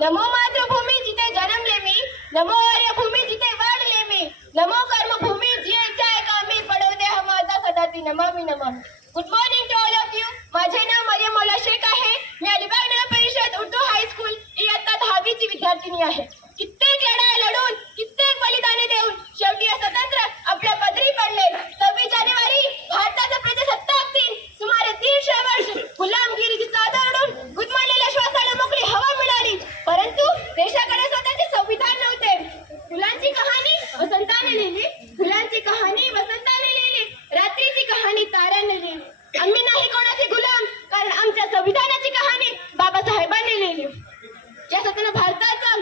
नमो मातृभूमी जिथे जन्मले मी, नमो आर्यभूमी जिथे वाढले मी, नमो कर्मभूमी जिथे कामी पडो दे माझा सदा ती नमामि नमः. Good morning to all of you. माझे नाव मरियम मौला शेख आहे. मी अलिबाग नगर परिषद उर्दू हायस्कूल इयत्ता 10वी ची विद्यार्थिनी आहे. कित्येक लढाई लढून, कित्येक बलिदाने देऊन शेवटी हे स्वतंत्र आपल्या पदरी पडले. 26 जानेवारी भारताचा प्रजासत्ताक दिन. सुमारे 150 वर्ष गुलामगिरीची चादर ओढून गुदमरलेल्या श्वासाला मोकळी हवा मिळाली. परंतु देशाकडे स्वतःचे संविधान नव्हते. फुलांची कहाणी वसंताने लिहिली, फुलांची कहाणी वसंताने लिहिली, रात्रीची कहाणी ताऱ्याने लिहिली. आम्ही नाही कोणाचे गुलाम, कारण आमच्या संविधानाची कहाणी बाबासाहेबांनी लिहिली. या स्वतंत्र भारताचा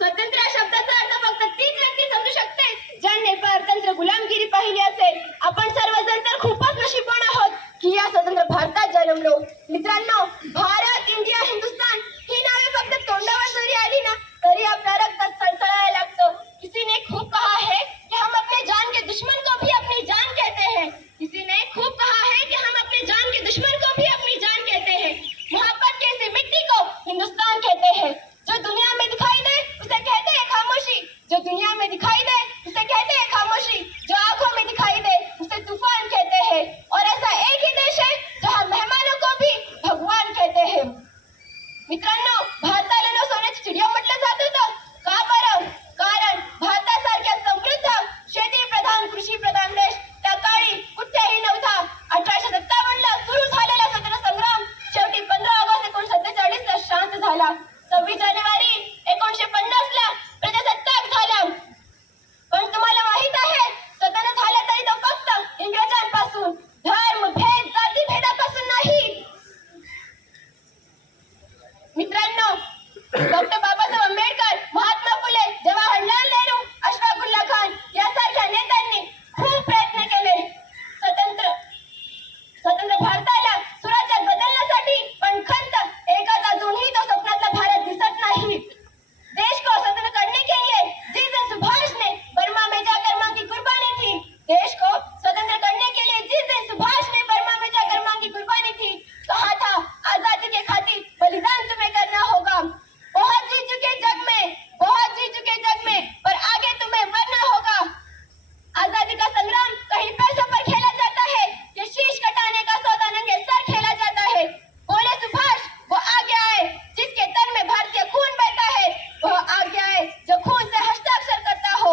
स्वतंत्र शब्दाचा अर्थ फक्त तीच व्यक्ती समजू शकते ज्यांनी परतंत्र गुलामगिरी पाहिली असेल. आपण सर्वजण तर खूपच नशीबवान आहोत की या स्वतंत्र भारतात जन्मलो. मित्रांनो, भारत, इंडिया, हिंदुस्तान ही नावे फक्त तोंडावर जरी आली ना तरी आपल्या रक्तात सळसळायला लागतं. किसी ने खूब कहा है कि हम अपने जान के दुश्मन को भी अपनी जान कहते हैं. किसी ने खूब कहा है कि हम अपने जान के दुश्मन को भी अपनी जान कहते हैं. मोहब्बत के इसी मिट्टी को हिंदुस्तान कहते हैं. जो दुनिया में दिखाई दे उसे कहते हैं खामोशी, जो दुनिया में दिखाई दे उसे कहते हैं खामोशी, जो आंखों में दिखाई दे उसे तूफान कहते हैं. और ऐसा एक ही देश है जहां मेहमानों को भी भगवान कहते हैं. मित्रांनो, भारताला न सोन्याची चिडिया म्हटलं जात होतं. का बरं? कारण भारतासारख्या समृद्ध शेती प्रधान, कृषी प्रधान देश त्या काळी कुठेही नव्हता. 1857 ला सुरू झालेला स्वतंत्र संग्राम शेवटी 15 ऑगस्ट 1947 ला शांत झाला. 26 जानेवारी 1950 ला प्रजासत्ताक झाला. पण तुम्हाला माहित आहे, स्वतंत्र झाला तरी तो फक्त इंग्रजांपासून, धर्म भेद जाती भेदापासून नाही. मित्रांनो, डॉक्टर बाबासाहेब आंबेडकर, महात्मा फुले, जवाहरलाल नेहरू, अशफाकुल्ला खान यासारख्या नेत्यांनी खूप प्रयत्न केले स्वतंत्र भारताला स्वराज्यात बदलण्यासाठी. पण खंत एकच, अजूनही तो स्वप्नातला भारत दिसत नाही. देश को स्वतंत्र करने के लिए जिस दिन सुभाष ने बर्मा में जाकर मांगी कुर्बानी थी, देश को स्वतंत्र करने के लिए जिस दिन सुभाष ने बर्मा में जाकर मांगी कुर्बानी थी, कहा था आजादी के खातिर बलिदान तुम्हें करना होगा. बहुत जी चुके जग में, बहुत जी चुके जग में, पर आगे तुम्हें बढ़ना होगा. आजादी का संग्राम कहीं पैसों पर खेला जाता है, ये शीश कटाने का सौदा नंगे सर खेला जाता है. बोले सुभाष, वो आगे आए जिसके तन में भारतीय खून बहता है, वो आगे आए जो खून से हस्ताक्षर करता हो.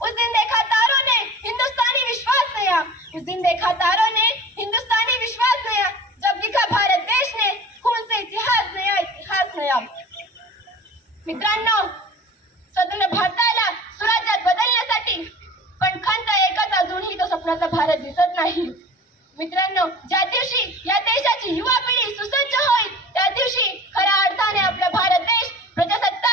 उस दिन देखा तारों ने हिंदुस्तानी विश्वास नया, उस दिन देखा तारों ने हिंदुस्तानी विश्वास नया, जब लिखा भारत देश ने खून से इतिहास नया, इतिहास नया. मित्रांनो, स्वतंत्र भारताला स्वराज्यात बदलण्यासाठी पण खंत एकच, अजूनही तो स्वप्नातला भारत दिसत नाही. मित्रांनो, ज्या दिवशी या देशाची युवा पिढी सुसज्ज होईल त्या दिवशी खऱ्या अर्थाने आपला भारत देश प्रजासत्ताक